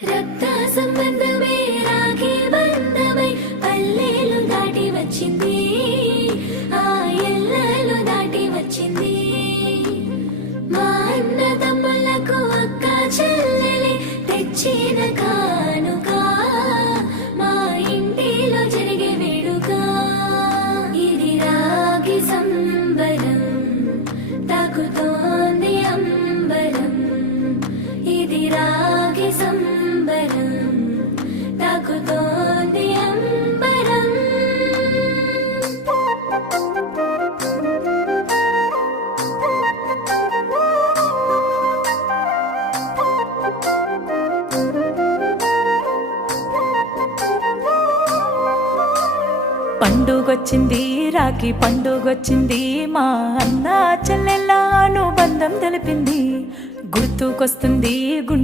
రక్త సంబంధమే రాఖీ బంధమై పల్లెలు దాటి వచ్చింది, ఆ ఎల్లలు దాటి వచ్చింది. మా అన్న తమ్ములకు అక్క చెల్లెలి తెచ్చిన కానుక, మా ఇంటిలో జరిగే వేడుక. ఇది రాగి సంబరం తాకుతోంది అంబరం, ఇది రాగి సంబరం తాకుతోంది అంబరం. పండుగొచ్చింది, రాఖీ పండుగొచ్చింది, మా అన్న చెల్లెళ్ళ అనుబంధం తెలిపింది. గుర్తుకొస్తుంది